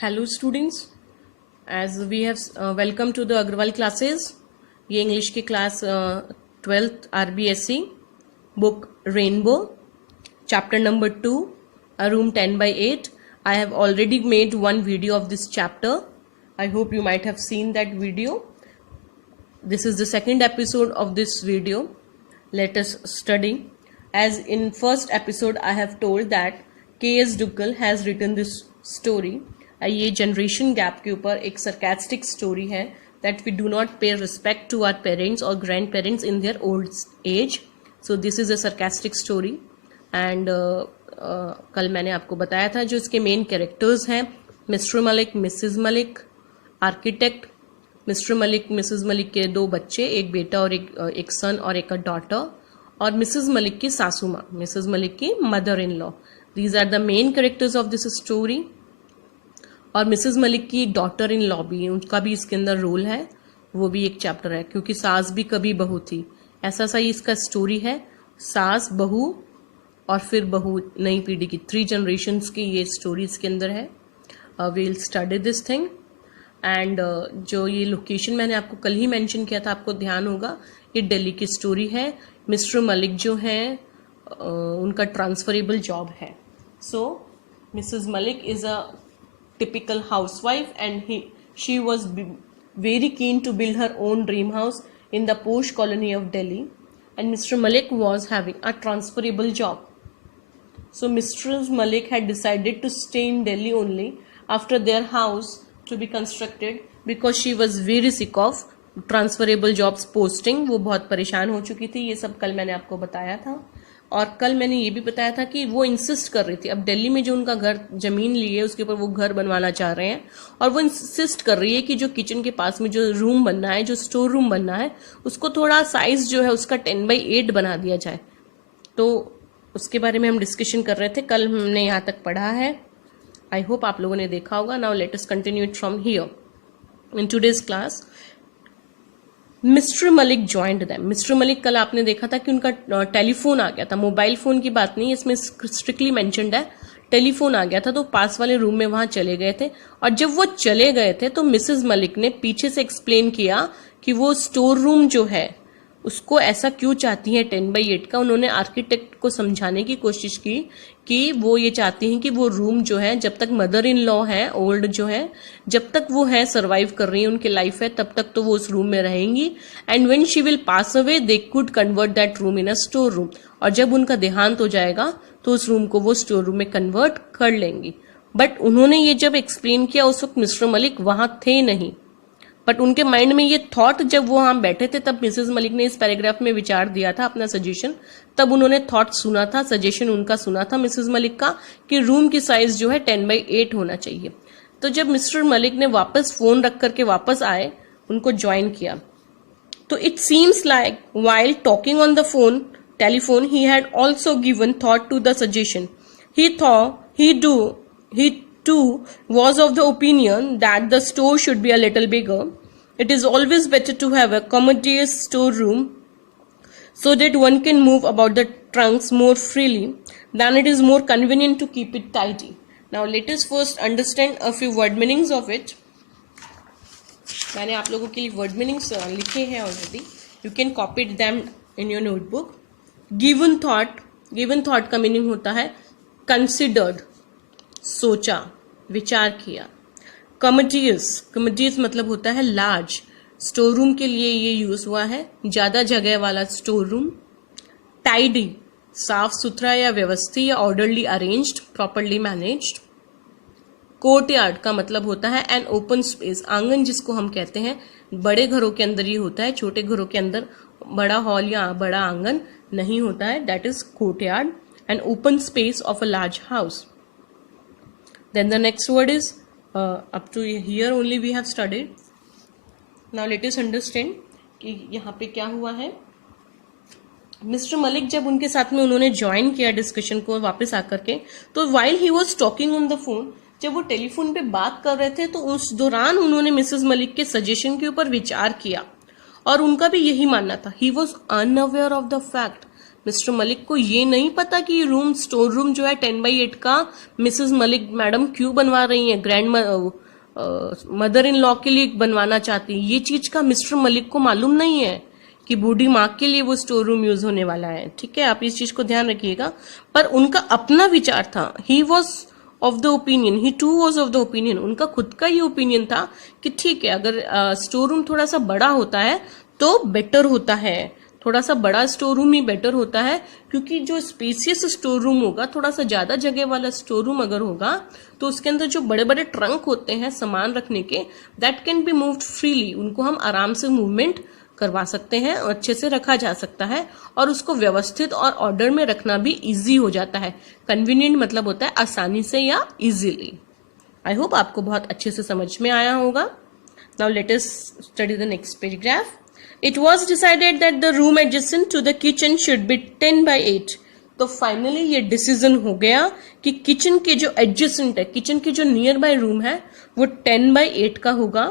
Hello students, as we have welcome to the Agrawal classes. ये English की class 12th RBSC book Rainbow chapter number 2 a room 10/8. I have already made one video of this chapter. I hope you might have seen that video. This is the second episode of this video. Let us study. As in first episode I have told that K.S. Duggal has written this story. ये generation gap के ऊपर एक sarcastic story है that we do not पे respect to our parents और grand parents in their old age. So this is a sarcastic story and कल मैंने आपको बताया था जो इसके मेन कैरेक्टर्स हैं mister Malik, Mrs Malik, architect. Mister Malik, Mrs Malik के दो बच्चे, एक बेटा और एक सन और एक डॉटर, और मिसेस मलिक की सासू माँ, मिसेस मलिक की mother in law. These are the main characters of this story. और मिसेस मलिक की डॉटर इन लॉ भी, उनका भी इसके अंदर रोल है, वो भी एक चैप्टर है क्योंकि सास भी कभी बहू थी. ऐसा सा ही इसका स्टोरी है, सास, बहू और फिर बहू, नई पीढ़ी की 3 जनरेशन्स की ये स्टोरी इसके अंदर है. We will study this thing. And जो ये लोकेशन मैंने आपको कल ही मेंशन किया था, आपको ध्यान होगा, ये दिल्ली की स्टोरी है. मिस्टर मलिक जो हैं उनका ट्रांसफरेबल जॉब है. So Mrs Malik is a typical housewife and she was very keen to build her own dream house in the posh colony of Delhi, and Mr. Malik was having a transferable job. So Mr. Malik had decided to stay in Delhi only after their house to be constructed because she was very sick of transferable jobs posting. वो बहुत परेशान हो चुकी थी. ये सब कल मैंने आपको बताया था. और कल मैंने ये भी बताया था कि वो इंसिस्ट कर रही थी, अब दिल्ली में जो उनका घर जमीन ली है उसके ऊपर वो घर बनवाना चाह रहे हैं, और वो इंसिस्ट कर रही है कि जो किचन के पास में जो रूम बनना है, जो स्टोर रूम बनना है, उसको थोड़ा साइज जो है उसका 10/8 बना दिया जाए. तो उसके बारे में हम डिस्कशन कर रहे थे. कल हमने यहाँ तक पढ़ा है. आई होप आप लोगों ने देखा होगा. Now let us continue it from here. In today's class mister Malik joined them. Mister Malik, कल आपने देखा था कि उनका टेलीफोन आ गया था. मोबाइल फोन की बात नहीं, इसमें स्ट्रिक्टली मेंशन्ड है, टेलीफोन आ गया था. तो पास वाले रूम में वहां चले गए थे, और जब वो चले गए थे तो मिसेस मलिक ने पीछे से एक्सप्लेन किया कि वो स्टोर रूम जो है उसको ऐसा क्यों चाहती हैं 10/8 का. उन्होंने आर्किटेक्ट को समझाने की कोशिश की कि वो ये चाहती हैं कि वो रूम जो है, जब तक मदर इन लॉ है, ओल्ड जो है, जब तक वो है, सर्वाइव कर रही है, उनकी लाइफ है, तब तक तो वो उस रूम में रहेंगी. And when she will pass away they could convert that room in a store room. और जब उनका देहांत हो जाएगा तो उस रूम को वो स्टोर रूम में कन्वर्ट कर लेंगी. बट उन्होंने ये जब एक्सप्लेन किया उस वक्त मिस्टर मलिक वहां थे नहीं, बट उनके माइंड में ये थॉट, जब वो वहां बैठे थे तब मिसेस मलिक ने इस पैराग्राफ में विचार दिया था, अपना सजेशन, तब उन्होंने थॉट सुना था, सजेशन उनका सुना था मिसेस मलिक का, कि रूम की साइज जो है 10/8 होना चाहिए. तो जब मिस्टर मलिक ने वापस फोन रख करके वापस आए, उनको ज्वाइन किया, तो it seems like while talking on the phone telephone he had also given thought to the suggestion. He thought he too was of the opinion that the store should be a little bigger. It is always better to have a commodious storeroom so that one can move about the trunks more freely than it is more convenient to keep it tidy. Now let us first understand a few word meanings of it. मैंने आप लोगों के लिए word meanings लिखे हैं already. You can copy them in your notebook. Given thought का meaning होता है considered, सोचा, विचार किया. कमोडियस मतलब होता है लार्ज. स्टोर रूम के लिए ये यूज हुआ है, ज्यादा जगह वाला स्टोर रूम. टाइडी, साफ सुथरा या व्यवस्थित या orderly arranged, properly managed. Courtyard का मतलब होता है एन ओपन स्पेस, आंगन जिसको हम कहते हैं. बड़े घरों के अंदर ये होता है, छोटे घरों के अंदर बड़ा हॉल या बड़ा आंगन नहीं होता है. That is courtyard, an open space of a large house. Then the next word is up to here only we have studied. Now let us understand कि यहाँ पे क्या हुआ है. मिस्टर मलिक जब उनके साथ में उन्होंने ज्वाइन किया डिस्कशन को वापस आकर के, तो while he was talking on the phone, जब वो टेलीफोन पे बात कर रहे थे तो उस दौरान उन्होंने मिसेस मलिक के सजेशन के ऊपर विचार किया, और उनका भी यही मानना था. He was unaware of the fact. Mister Malik को ये नहीं पता कि रूम स्टोर रूम जो है 10/8 का मिसेस मलिक मैडम क्यों बनवा रही हैं, ग्रैंड मदर इन लॉ के लिए बनवाना चाहती है, ये चीज का मिस्टर मलिक को मालूम नहीं है कि बूढ़ी माँ के लिए वो स्टोर रूम यूज होने वाला है। ठीक है, आप इस चीज को ध्यान रखिएगा। पर उनका अपना विचार था, he was of the opinion, he too was of the opinion, उनका खुद का ही ओपिनियन था कि ठीक है, अगर स्टोर रूम थोड़ा सा बड़ा होता है तो बेटर होता है, थोड़ा सा बड़ा स्टोर रूम ही बेटर होता है, क्योंकि जो स्पेसियस स्टोर रूम होगा, थोड़ा सा ज्यादा जगह वाला स्टोर रूम अगर होगा तो उसके अंदर जो बड़े बड़े ट्रंक होते हैं सामान रखने के, that can be moved freely, उनको हम आराम से मूवमेंट करवा सकते हैं और अच्छे से रखा जा सकता है, और उसको व्यवस्थित और ऑर्डर में रखना भी इजी हो जाता है। कन्वीनियंट मतलब होता है आसानी से या इजीली। आई होप आपको बहुत अच्छे से समझ में आया होगा। Now let us study the next paragraph. It was decided that the room adjacent to the kitchen should be 10/8. तो फाइनली ये डिसीजन हो गया कि किचन के जो एडजेसेंट है, किचन के जो नियर बाय रूम है, वो 10/8 का होगा।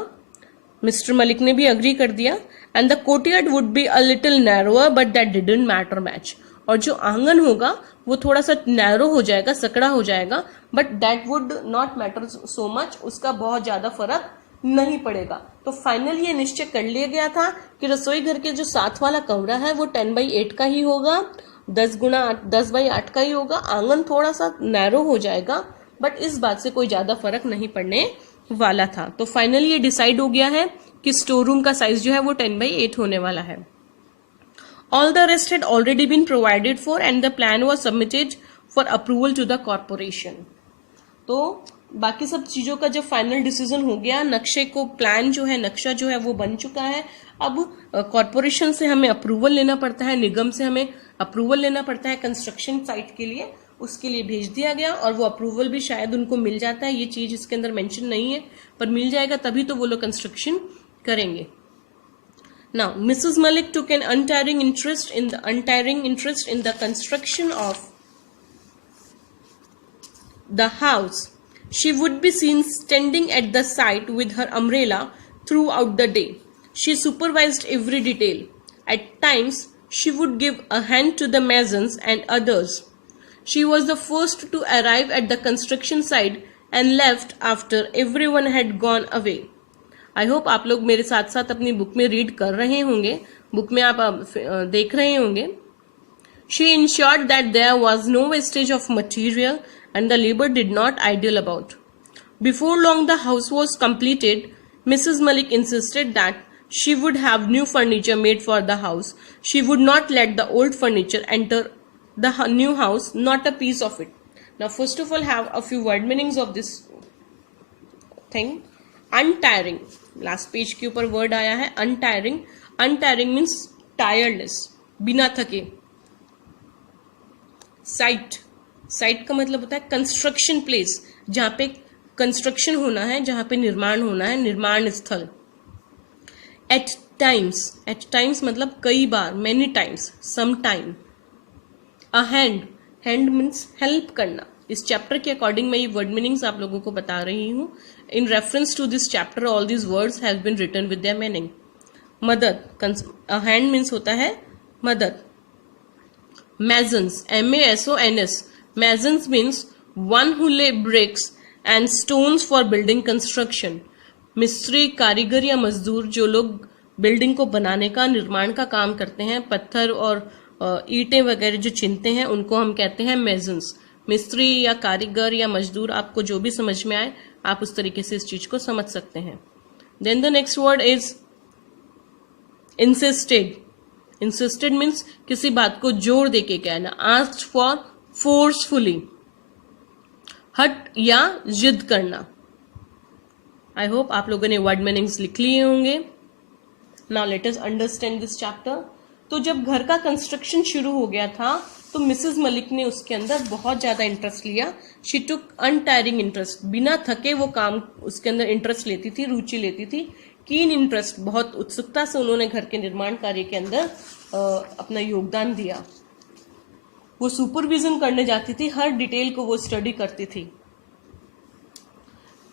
मिस्टर मलिक ने भी अग्री कर दिया। And the courtyard would be a little narrower but that didn't matter match. और जो आंगन होगा वो थोड़ा सा नैरो हो जाएगा, सकड़ा हो जाएगा, but that would not matter so much, उसका बहुत ज्यादा फर्क नहीं पड़ेगा। तो फाइनली ये निश्चय कर लिया गया था कि रसोई घर के जो साथ वाला कमरा है वो 10/8 का ही होगा, 10/8 का ही होगा। आंगन थोड़ा सा नैरो हो जाएगा, बट इस बात से कोई ज्यादा फर्क नहीं पड़ने वाला था। तो फाइनली ये डिसाइड हो गया है कि स्टोर रूम का साइज जो है वो 10/8 होने वाला है। All the rest had already been provided for and the plan was submitted for approval to the corporation. तो बाकी सब चीजों का जब फाइनल डिसीजन हो गया, नक्शे को, प्लान जो है, नक्शा जो है वो बन चुका है। अब कॉर्पोरेशन से हमें अप्रूवल लेना पड़ता है, निगम से हमें अप्रूवल लेना पड़ता है कंस्ट्रक्शन साइट के लिए, उसके लिए भेज दिया गया, और वो अप्रूवल भी शायद उनको मिल जाता है। ये चीज इसके अंदर मेंशन नहीं है, पर मिल जाएगा तभी तो वो लोग कंस्ट्रक्शन करेंगे। Now Mrs Malik took an untiring interest in the construction of the house. She would be seen standing at the site with her umbrella throughout the day. She supervised every detail. At times, she would give a hand to the masons and others. She was the first to arrive at the construction site and left after everyone had gone away. I hope आप लोग मेरे साथ साथ अपनी book में read कर रहे होंगे, बुक में आप देख रहे होंगे। She ensured that there was no wastage of material and the labor did not idle about. Before long the house was completed. Mrs. Malik insisted that she would have new furniture made for the house. She would not let the old furniture enter the new house, not a piece of it. Now first of all have a few word meanings of this thing. Untiring, last page के ऊपर word आया है untiring. Untiring means tireless, बिना थके। Site का मतलब होता है कंस्ट्रक्शन प्लेस, जहां पे कंस्ट्रक्शन होना है, जहां पे निर्माण होना है, निर्माण स्थल। एट टाइम्स मतलब कई बार, many times, some time. A hand means help करना। इस चैप्टर के अकॉर्डिंग मैं ये वर्ड मीनिंग्स आप लोगों को बता रही हूँ। In reference to this chapter all these words have been written with their meaning. मदद, अ हैंड मीन्स होता है मदद। Masons, MASONS. Masons means one who lay bricks and stones for building construction. मिस्त्री, कारीगर या मजदूर जो लोग बिल्डिंग को बनाने का, निर्माण का काम करते हैं, पत्थर और ईंटें वगैरह जो चिनते हैं, उनको हम कहते हैं मेजन्स। मिस्त्री या कारीगर या मजदूर, आपको जो भी समझ में आए आप उस तरीके से इस चीज को समझ सकते हैं। Then the next word is insisted. Insisted means किसी बात को जोर देके कहना। आस्क्ड फॉर फोर्सफुली, हट या जिद करना। आई होप आप लोगों ने वर्ड मीनिंग्स लिख लिए होंगे। Now let us understand this chapter. तो जब घर का कंस्ट्रक्शन शुरू हो गया था तो मिसेस मलिक ने उसके अंदर बहुत ज्यादा इंटरेस्ट लिया। शी टुक अनटायरिंग इंटरेस्ट, बिना थके वो काम उसके अंदर इंटरेस्ट लेती थी, रुचि लेती थी। कीन इंटरेस्ट, बहुत उत्सुकता से उन्होंने घर के निर्माण कार्य के अंदर अपना योगदान दिया। वो सुपरविजन करने जाती थी, हर डिटेल को वो स्टडी करती थी।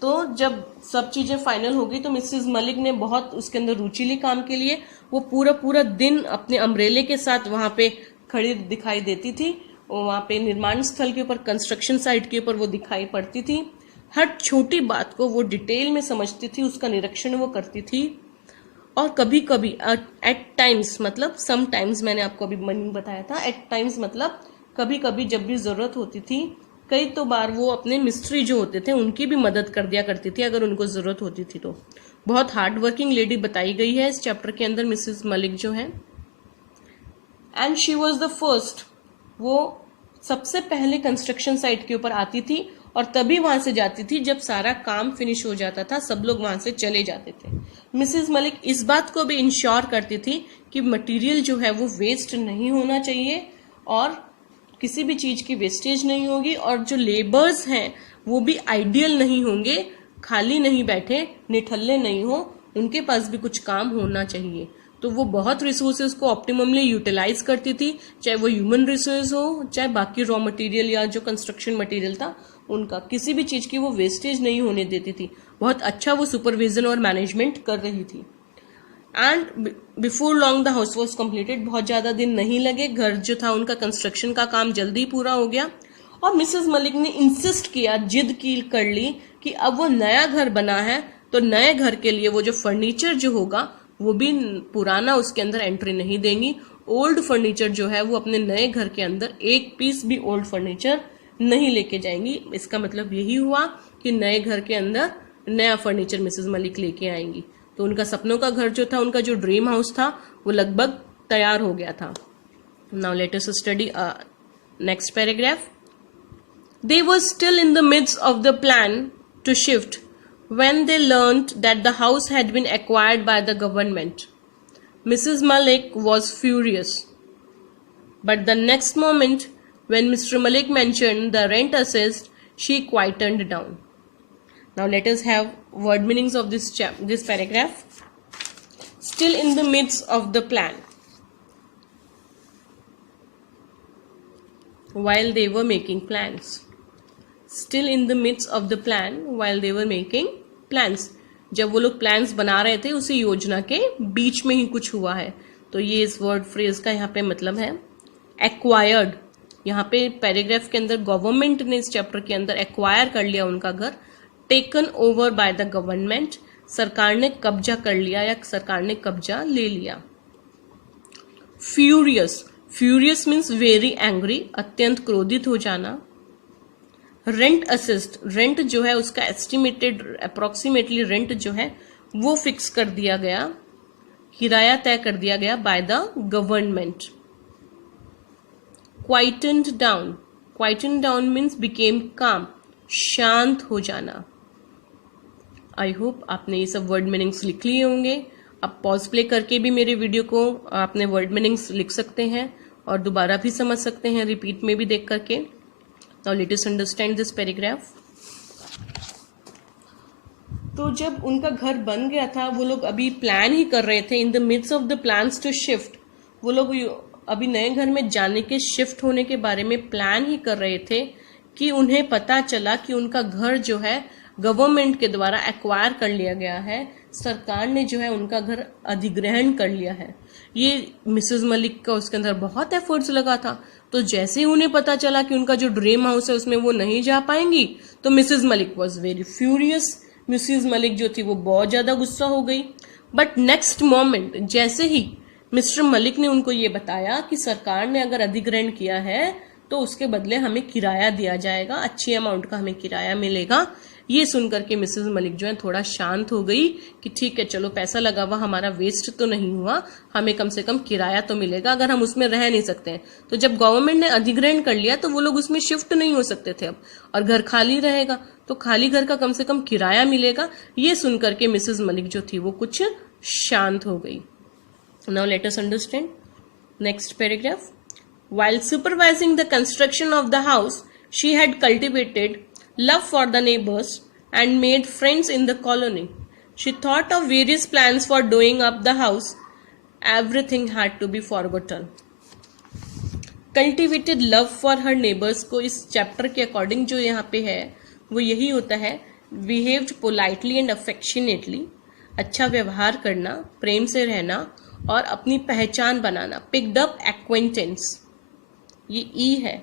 तो जब सब चीजें फाइनल हो गई तो मिसेस मलिक ने बहुत उसके अंदर रुचि ली काम के लिए। वो पूरा दिन अपने अम्ब्रेले के साथ वहां पे खड़ी दिखाई देती थी, वहाँ पे निर्माण स्थल के ऊपर, कंस्ट्रक्शन साइट के ऊपर वो दिखाई पड़ती थी। हर छोटी बात को वो डिटेल में समझती थी, उसका निरीक्षण वो करती थी। और कभी कभी एट टाइम्स मतलब सम टाइम्स, मैंने आपको अभी मीनिंग बताया था, एट टाइम्स मतलब कभी कभी जब भी ज़रूरत होती थी, कई तो बार वो अपने मिस्ट्री जो होते थे उनकी भी मदद कर दिया करती थी अगर उनको ज़रूरत होती थी तो। बहुत हार्ड वर्किंग लेडी बताई गई है इस चैप्टर के अंदर मिसेस मलिक जो है। And she was the first, वो सबसे पहले कंस्ट्रक्शन साइट के ऊपर आती थी और तभी वहां से जाती थी जब सारा काम फिनिश हो जाता था, सब लोग वहां से चले जाते थे। मिसेस मलिक इस बात को भी इंश्योर करती थी कि मटेरियल जो है वो वेस्ट नहीं होना चाहिए और किसी भी चीज की वेस्टेज नहीं होगी, और जो लेबर्स हैं वो भी आइडियल नहीं होंगे, खाली नहीं बैठे, निठल्ले नहीं हो, उनके पास भी कुछ काम होना चाहिए। तो वो बहुत रिसोर्सेज को ऑप्टिममली यूटिलाइज करती थी, चाहे वो ह्यूमन रिसोर्स हो, चाहे बाकी रॉ मटेरियल या जो कंस्ट्रक्शन मटेरियल था उनका, किसी भी चीज की वो वेस्टेज नहीं होने देती थी। बहुत अच्छा वो सुपरविजन और मैनेजमेंट कर रही थी। And before long the house was completed, बहुत ज्यादा दिन नहीं लगे, घर जो था उनका कंस्ट्रक्शन का काम जल्दी पूरा हो गया। और मिसेस मलिक ने इंसिस्ट किया, जिद की कर ली कि अब वो नया घर बना है तो नए घर के लिए वो जो फर्नीचर जो होगा वो भी पुराना उसके अंदर एंट्री नहीं देंगी। ओल्ड फर्नीचर जो है वो अपने नए घर के अंदर एक पीस भी ओल्ड फर्नीचर नहीं लेके जाएंगी। इसका मतलब यही हुआ कि नए घर के अंदर नया फर्नीचर मिसेस मलिक लेके आएंगी। तो उनका सपनों का घर जो था, उनका जो ड्रीम हाउस था, वो लगभग तैयार हो गया था। Now let us study next paragraph. They were still in the midst of the plan to shift when they learnt that the house had been acquired by the government. Mrs. Malik was furious. But the next moment, when Mr. Malik mentioned the rent assessed, she quietened down. Now let us have word meanings of this paragraph. Still in the midst of the plan. While they were making plans. Still in the midst of the plan while they were making plans. जब वो लोग plans बना रहे थे उसी योजना के बीच में ही कुछ हुआ है। तो ये इस वर्ड फ्रेज का यहाँ पे मतलब है एक्वायर्ड। यहाँ पे पैराग्राफ के अंदर गवर्नमेंट ने इस चैप्टर के अंदर एक्वायर कर लिया उनका घर। Taken over by the government, सरकार ने कब्जा कर लिया या सरकार ने कब्जा ले लिया। Furious, furious means very angry, अत्यंत क्रोधित हो जाना। रेंट असिस्ट, रेंट जो है उसका एस्टिमेटेड अप्रोक्सीमेटली रेंट जो है वो फिक्स कर दिया गया, किराया तय कर दिया गया by the government. Quietened down, quietened down means became calm, शांत हो जाना। आई होप आपने ये सब वर्ड मीनिंग्स लिख लिए होंगे। आप पॉज प्ले करके भी मेरे वीडियो को अपने वर्ड मीनिंग्स लिख सकते हैं और दोबारा भी समझ सकते हैं, रिपीट में भी देख करके। Now let us understand this paragraph. तो जब उनका घर बन गया था, वो लोग अभी प्लान ही कर रहे थे। In the midst of the plans to shift, वो लोग अभी नए घर में जाने के, शिफ्ट होने के बारे में प्लान ही कर रहे थे कि उन्हें पता चला कि उनका घर जो है गवर्नमेंट के द्वारा एक्वायर कर लिया गया है, सरकार ने जो है उनका घर अधिग्रहण कर लिया है। ये मिसेस मलिक का उसके अंदर बहुत एफर्ट्स लगा था। तो जैसे ही उन्हें पता चला कि उनका जो ड्रीम हाउस है उसमें वो नहीं जा पाएंगी, तो Mrs Malik was very furious. Mrs Malik जो थी वो बहुत ज्यादा गुस्सा हो गई। बट नेक्स्ट मोमेंट, जैसे ही मिस्टर मलिक ने उनको ये बताया कि सरकार ने अगर अधिग्रहण किया है तो उसके बदले हमें किराया दिया जाएगा, अच्छी अमाउंट का हमें किराया मिलेगा, ये सुनकर के मिसेस मलिक जो है थोड़ा शांत हो गई कि ठीक है, चलो पैसा लगा हुआ हमारा वेस्ट तो नहीं हुआ, हमें कम से कम किराया तो मिलेगा, अगर हम उसमें रह नहीं सकते हैं। तो जब गवर्नमेंट ने अधिग्रहण कर लिया तो वो लोग उसमें शिफ्ट नहीं हो सकते थे अब, और घर खाली रहेगा तो खाली घर का कम से कम किराया मिलेगा। ये सुनकर के मिसेस मलिक जो थी वो कुछ शांत हो गई। Now let us understand next paragraph. While supervising the construction of the house, she had cultivated love for the neighbors and made friends in the colony. She thought of various plans for doing up the house. Everything had to be forgotten. Cultivated love for her neighbors को इस chapter के according जो यहाँ पे है वो यही होता है, behaved politely and affectionately, अच्छा व्यवहार करना, प्रेम से रहना और अपनी पहचान बनाना, picked up acquaintance, ये ई है,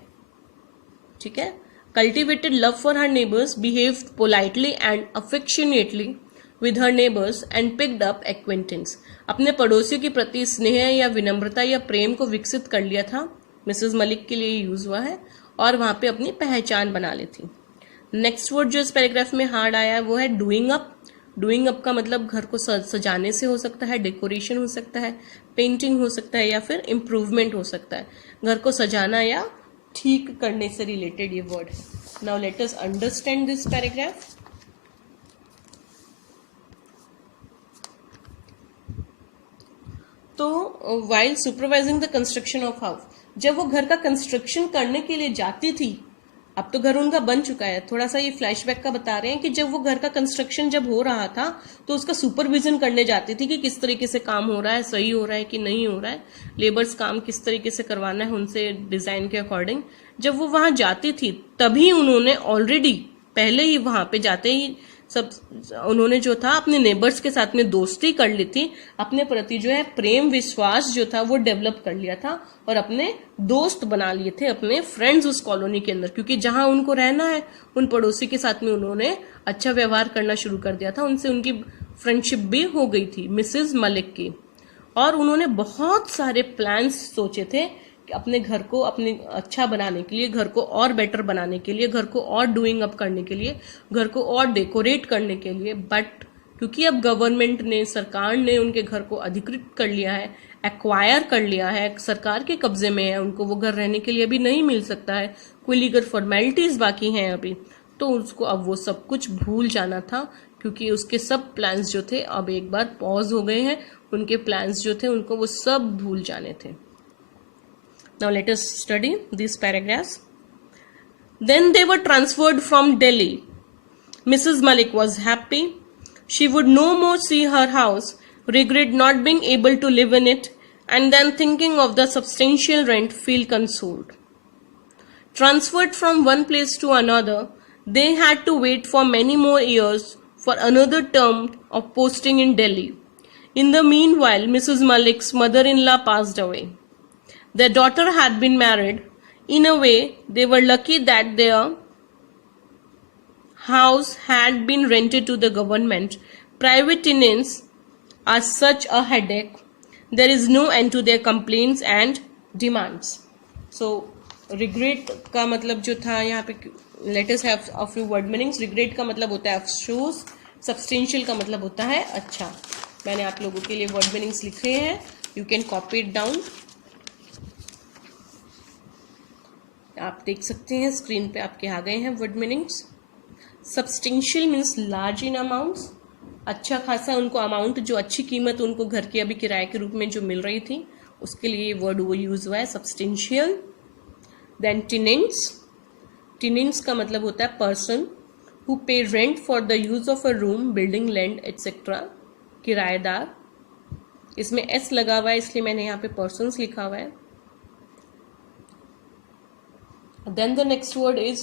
ठीक है। Cultivated love for her neighbours, behaved politely and affectionately with her neighbours and picked up acquaintance. अपने पड़ोसियों के प्रति स्नेह या विनम्रता या प्रेम को विकसित कर लिया था, मिसेस मलिक के लिए यूज हुआ है, और वहां पे अपनी पहचान बना ली थी। नेक्स्ट वर्ड जो इस पैराग्राफ में हार्ड आया है वो है डूइंग अप। डूइंग अप का मतलब घर को सजाने से हो सकता है, डेकोरेशन हो सकता है, पेंटिंग हो सकता है, या फिर इम्प्रूवमेंट हो सकता है। घर को सजाना या ठीक करने से रिलेटेड ये वर्ड है। Now let us understand this paragraph. तो while supervising the construction of house, जब वो घर का कंस्ट्रक्शन करने के लिए जाती थी, अब तो घर उनका बन चुका है, थोड़ा सा ये फ्लैशबैक का बता रहे हैं कि जब वो घर का कंस्ट्रक्शन जब हो रहा था तो उसका सुपरविजन करने जाती थी कि किस तरीके से काम हो रहा है, सही हो रहा है कि नहीं हो रहा है, लेबर्स काम किस तरीके से करवाना है उनसे डिजाइन के अकॉर्डिंग। जब वो वहां जाती थी तभी उन्होंने ऑलरेडी पहले ही वहां पे जाते ही सब उन्होंने जो था अपने नेबर्स के साथ में दोस्ती कर ली थी, अपने प्रति जो है प्रेम विश्वास जो था वो डेवलप कर लिया था, और अपने दोस्त बना लिए थे, अपने फ्रेंड्स उस कॉलोनी के अंदर, क्योंकि जहां उनको रहना है उन पड़ोसी के साथ में उन्होंने अच्छा व्यवहार करना शुरू कर दिया था, उनसे उनकी फ्रेंडशिप भी हो गई थी मिसेज मलिक की। और उन्होंने बहुत सारे प्लान्स सोचे थे कि अपने घर को अपने अच्छा बनाने के लिए, घर को और बेटर बनाने के लिए, घर को और डूइंग अप करने के लिए, घर को और डेकोरेट करने के लिए। बट क्योंकि अब गवर्नमेंट ने, सरकार ने उनके घर को अधिकृत कर लिया है, एक्वायर कर लिया है, सरकार के कब्जे में है, उनको वो घर रहने के लिए अभी नहीं मिल सकता है, कोई लीगल फॉर्मेलिटीज बाकी हैं अभी, तो उसको अब वो सब कुछ भूल जाना था, क्योंकि उसके सब प्लान्स जो थे अब एक बार पॉज हो गए हैं, उनके प्लान्स जो थे उनको वो सब भूल जाने थे। Now let us study these paragraphs. Then they were transferred from Delhi. Mrs. Malik was happy. She would no more see her house, regret not being able to live in it, and then thinking of the substantial rent feel consoled. Transferred from one place to another, they had to wait for many more years for another term of posting in Delhi. In the meanwhile, Mrs. Malik's mother-in-law passed away. Their daughter had been married. In a way, they were lucky that their house had been rented to the government. Private tenants are such a headache. There is no end to their complaints and demands. So, regret का मतलब जो था यहाँ पे, let us have a few word meanings. Regret का मतलब होता है अफसोस, substantial का मतलब होता है अच्छा। मैंने आप लोगों के लिए word meanings लिखे हैं, you can copy it down. आप देख सकते हैं स्क्रीन पे आपके आ गए हैं word meanings. Substantial means large in amounts, अच्छा खासा उनको अमाउंट, जो अच्छी कीमत उनको घर की अभी किराए के रूप में जो मिल रही थी, उसके लिए ये वर्ड वो यूज हुआ है सब्सटेंशियल। देन टेनेंट्स, टेनेंट्स का मतलब होता है पर्सन हु पे rent for the use of a room, building, land etcetera, किराएदार। इसमें एस लगा हुआ है इसलिए मैंने यहाँ पे पर्सन्स लिखा हुआ है। Then the next word is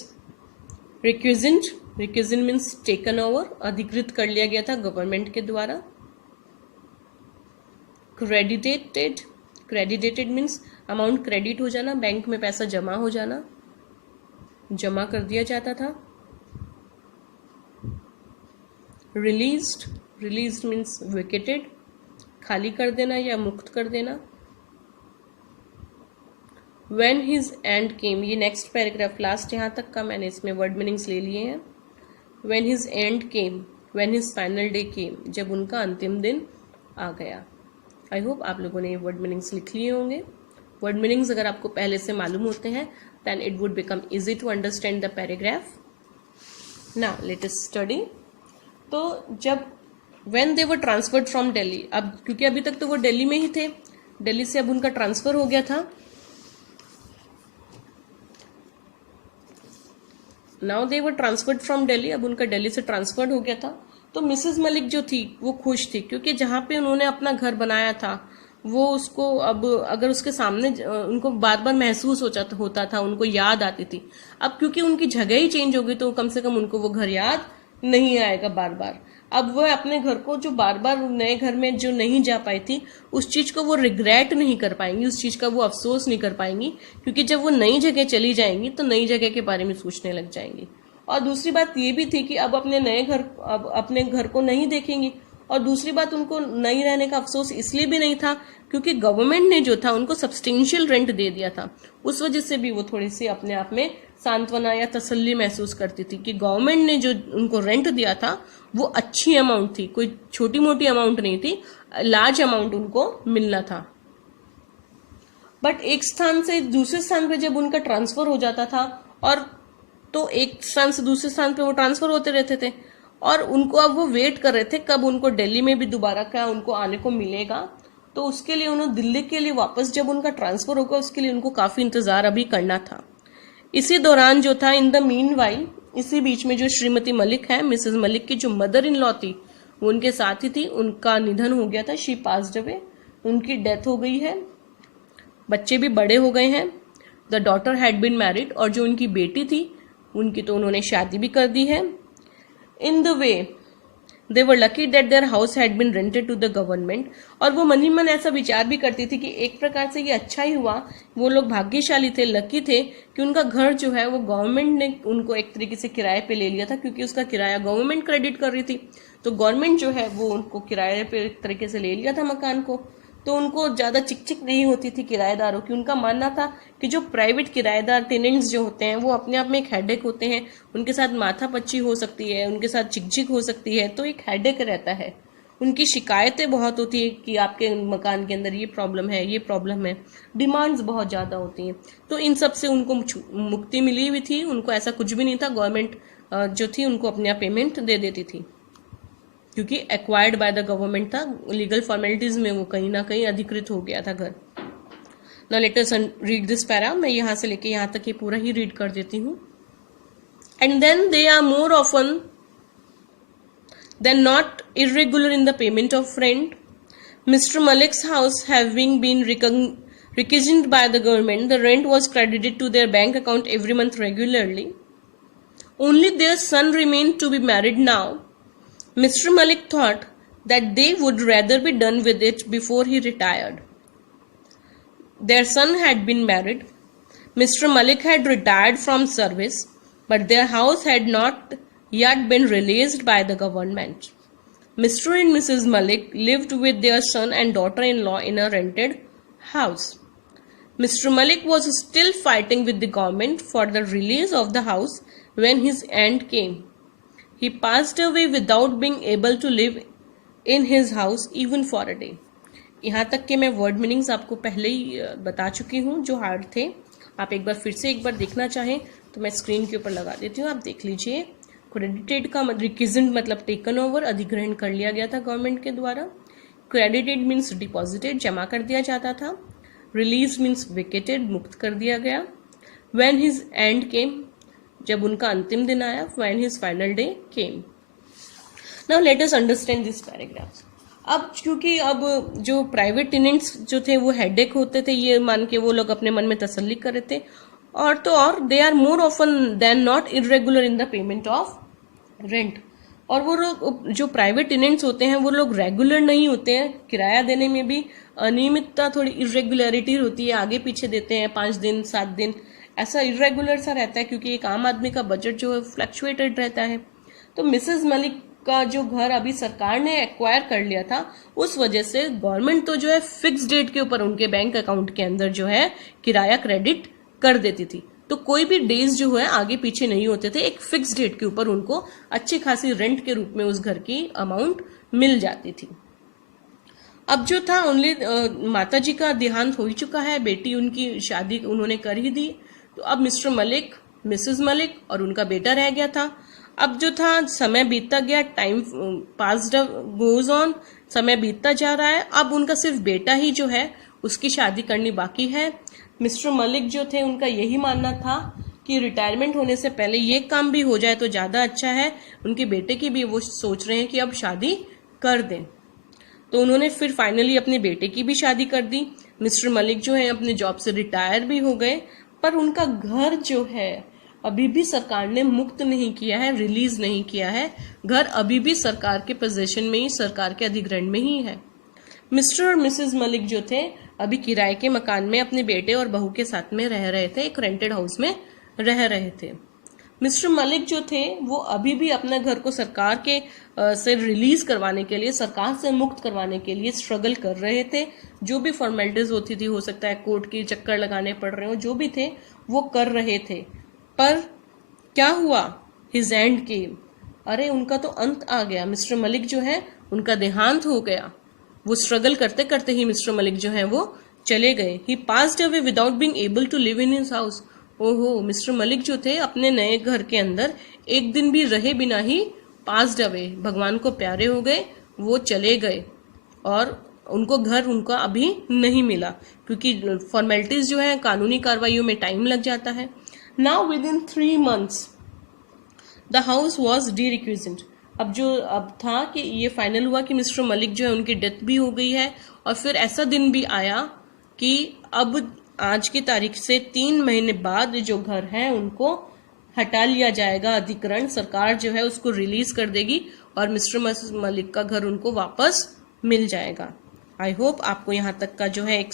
requisite. Requisite means taken over, अधिकृत कर लिया गया था गवर्नमेंट के द्वारा। Credited, credited means amount credit हो जाना, बैंक में पैसा जमा हो जाना, जमा कर दिया जाता था। Released, released means vacated, खाली कर देना या मुक्त कर देना। When his end came, ये नेक्स्ट पैराग्राफ लास्ट यहाँ तक का मैंने इसमें वर्ड मीनिंग्स ले लिए हैं। When his end came, when his final day came, जब उनका अंतिम दिन आ गया। आई होप आप लोगों ने ये वर्ड मीनिंग्स लिख लिए होंगे। वर्ड मीनिंग्स अगर आपको पहले से मालूम होते हैं then it would become easy to understand the paragraph. Now let us study. तो जब when they were transferred from Delhi, अब क्योंकि अभी तक तो वो दिल्ली में ही थे, दिल्ली से अब उनका ट्रांसफर हो गया था। Now they were transferred from Delhi, अब उनका दिल्ली से ट्रांसफर्ड हो गया था। तो मिसेस मलिक जो थी वो खुश थी, क्योंकि जहाँ पे उन्होंने अपना घर बनाया था वो उसको अब अगर उसके सामने उनको बार बार महसूस होता था, उनको याद आती थी। अब क्योंकि उनकी जगह ही चेंज हो गई तो कम से कम उनको वो घर याद नहीं आएगा बार बार। अब वह अपने घर को जो बार बार नए घर में जो नहीं जा पाई थी, उस चीज को वो रिग्रेट नहीं कर पाएंगी, उस चीज का वो अफसोस नहीं कर पाएंगी, क्योंकि जब वो नई जगह चली जाएंगी तो नई जगह के बारे में सोचने लग जाएंगी। और दूसरी बात ये भी थी कि अब अपने घर को नहीं देखेंगी। और दूसरी बात, उनको नहीं रहने का अफसोस इसलिए भी नहीं था क्योंकि गवर्नमेंट ने जो था उनको सब्सटेंशियल रेंट दे दिया था। उस वजह से भी वो थोड़ी सी अपने आप में सांत्वना या तसल्ली महसूस करती थी कि गवर्नमेंट ने जो उनको रेंट दिया था वो अच्छी अमाउंट थी, कोई छोटी मोटी अमाउंट नहीं थी, लार्ज अमाउंट उनको मिलना था। बट एक स्थान से दूसरे स्थान पे जब उनका ट्रांसफर हो जाता था, और तो एक स्थान से दूसरे स्थान पे वो ट्रांसफर होते रहते थे, और उनको अब वो वेट कर रहे थे कब उनको दिल्ली में भी दोबारा क्या उनको आने को मिलेगा। तो उसके लिए उन्होंने दिल्ली के लिए वापस जब उनका ट्रांसफर होगा उसके लिए उनको काफी इंतजार अभी करना था। इसी दौरान जो था, इन द मीन वाइल, इसी बीच में जो श्रीमती मलिक है, मिसेस मलिक की जो मदर इन लॉ थी वो उनके साथ ही थी, उनका निधन हो गया था, शी पास्ड अवे, उनकी डेथ हो गई है। बच्चे भी बड़े हो गए हैं, the daughter had been married, और जो उनकी बेटी थी उनकी तो उन्होंने शादी भी कर दी है। In the way they were lucky that their house had been rented to the government, और वो मन ही मन ऐसा विचार भी करती थी कि एक प्रकार से ये अच्छा ही हुआ, वो लोग भाग्यशाली थे, लकी थे कि उनका घर जो है वो गवर्नमेंट ने उनको एक तरीके से किराए पे ले लिया था, क्योंकि उसका किराया गवर्नमेंट क्रेडिट कर रही थी। तो गवर्नमेंट जो है वो उनको किराए पे एक तरीके से ले लिया था मकान को, तो उनको ज्यादा चिकचिक नहीं होती थी किराएदारों की। उनका मानना था कि जो प्राइवेट किराएदार टेनेंट्स जो होते हैं वो अपने आप में एक हेडेक होते हैं, उनके साथ माथापच्ची हो सकती है, उनके साथ चिकचिक हो सकती है, तो एक हेडेक रहता है। उनकी शिकायतें बहुत होती है कि आपके मकान के अंदर ये प्रॉब्लम है, ये प्रॉब्लम है, डिमांड्स बहुत ज़्यादा होती हैं। तो इन सब से उनको मुक्ति मिली हुई थी, उनको ऐसा कुछ भी नहीं था, गवर्नमेंट जो थी उनको अपना पेमेंट दे देती थी, क्योंकि एक्वायर्ड बाय द गवर्नमेंट था, लीगल फॉर्मेलिटीज में वो कहीं ना कहीं अधिकृत हो गया था घर। Now let us read this para, मैं यहाँ से लेके यहाँ तक ये पूरा ही रीड कर देती हूँ। And then they are more often than not irregular in the payment of rent. Mr. Malik's house having been requisitioned by the government, the rent was credited to their bank account every month regularly. Only their son remained to be married now. Mr. Malik thought that they would rather be done with it before he retired. Their son had been married. Mr. Malik had retired from service, but their house had not yet been released by the government. Mr. and Mrs. Malik lived with their son and daughter-in-law in a rented house. Mr. Malik was still fighting with the government for the release of the house when his end came. He passed away without being able to live in his house even for a day. यहाँ तक के मैं word meanings आपको पहले ही बता चुकी हूँ जो हार्ड थे। आप एक बार फिर से एक बार देखना चाहें तो मैं स्क्रीन के ऊपर लगा देती हूँ, आप देख लीजिए। क्रेडिटेड का रिक्विजिट मतलब टेकन ओवर, अधिग्रहण कर लिया गया था गवर्नमेंट के द्वारा। क्रेडिटेड मीन्स डिपॉजिटेड, जमा कर दिया जाता था। रिलीज मीन्स वेकेटेड, मुक्त कर दिया गया। व्हेन हिज एंड केम, जब उनका अंतिम दिन आया। When his final day came. Now let us understand this paragraph. अब क्योंकि अब जो प्राइवेट टेनेंट्स जो थे वो हेडेक होते थे, ये मान के वो लोग अपने मन में तसल्ली कर रहे थे, और they are more often than not irregular in the payment of rent. और वो लोग जो प्राइवेट टेनेंट्स होते हैं वो लोग रेगुलर नहीं होते हैं, किराया देने में भी अनियमितता, थोड़ी इरेगुलरिटी होती है, आगे पीछे देते हैं, 5 दिन 7 दिन, ऐसा इरेगुलर सा रहता है, क्योंकि एक आम आदमी का बजट जो है फ्लक्चुएटेड रहता है। तो मिसेस मलिक का जो घर अभी सरकार ने एक्वायर कर लिया था, उस वजह से गवर्नमेंट तो जो है फिक्स डेट के ऊपर उनके बैंक अकाउंट के अंदर जो है किराया क्रेडिट कर देती थी। तो कोई भी डेज जो है आगे पीछे नहीं होते थे, एक फिक्स डेट के ऊपर उनको अच्छी खासी रेंट के रूप में उस घर की अमाउंट मिल जाती थी। अब जो था ओनली माता जी का देहांत हो ही चुका है, बेटी उनकी शादी उन्होंने कर ही दी, तो अब मिस्टर मलिक, मिसेस मलिक और उनका बेटा रह गया था। अब जो था समय बीतता गया, टाइम पास्ड गोज ऑन, समय बीतता जा रहा है। अब उनका सिर्फ बेटा ही जो है उसकी शादी करनी बाकी है। मिस्टर मलिक जो थे उनका यही मानना था कि रिटायरमेंट होने से पहले ये काम भी हो जाए तो ज़्यादा अच्छा है। उनके बेटे की भी वो सोच रहे हैं कि अब शादी कर दें, तो उन्होंने फिर फाइनली अपने बेटे की भी शादी कर दी। मिस्टर मलिक जो है अपने जॉब से रिटायर भी हो गए, पर उनका घर जो है अभी भी सरकार ने मुक्त नहीं किया है, रिलीज नहीं किया है। घर अभी भी सरकार के पोजीशन में ही, सरकार के अधिग्रहण में ही है। मिस्टर और मिसेस मलिक जो थे अभी किराए के मकान में अपने बेटे और बहू के साथ में रह रहे थे, एक रेंटेड हाउस में रह रहे थे। मिस्टर मलिक जो थे वो अभी भी अपने घर को सरकार के से रिलीज करवाने के लिए, सरकार से मुक्त करवाने के लिए स्ट्रगल कर रहे थे। जो भी फॉर्मेलिटीज होती थी, हो सकता है कोर्ट की चक्कर लगाने पड़ रहे हो, जो भी थे वो कर रहे थे। पर क्या हुआ? His and came. अरे उनका तो अंत आ गया। मिस्टर मलिक जो है उनका देहांत हो गया। वो स्ट्रगल करते करते ही मिस्टर मलिक जो है वो चले गए। He passed away without being able to live in his house. ओहो, मिस्टर मलिक जो थे अपने नए घर के अंदर एक दिन भी रहे बिना ही पास्ड अवे, भगवान को प्यारे हो गए, वो चले गए और उनको घर उनका अभी नहीं मिला, क्योंकि फॉर्मेलिटीज जो है कानूनी कार्रवाइयों में टाइम लग जाता है। Now within 3 months the house was derequisitioned. अब था कि ये फाइनल हुआ कि मिस्टर मलिक जो है उनकी डेथ भी हो गई है, और फिर ऐसा दिन भी आया कि अब आज की तारीख से 3 महीने बाद जो घर है उनको हटा लिया जाएगा अधिग्रहण। सरकार जो है उसको रिलीज कर देगी और मिस्टर मलिक का घर उनको वापस मिल जाएगा। आई होप आपको यहाँ तक का जो है एक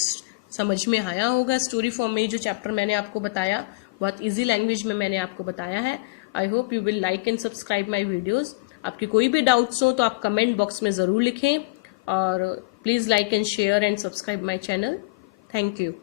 समझ में आया होगा। स्टोरी फॉर्म में जो चैप्टर मैंने आपको बताया बहुत इजी लैंग्वेज में मैंने आपको बताया है। I hope you will like and subscribe my videos. आपके कोई भी डाउट्स हो तो आप कमेंट बॉक्स में ज़रूर लिखें, और please like and share and subscribe my channel. Thank you.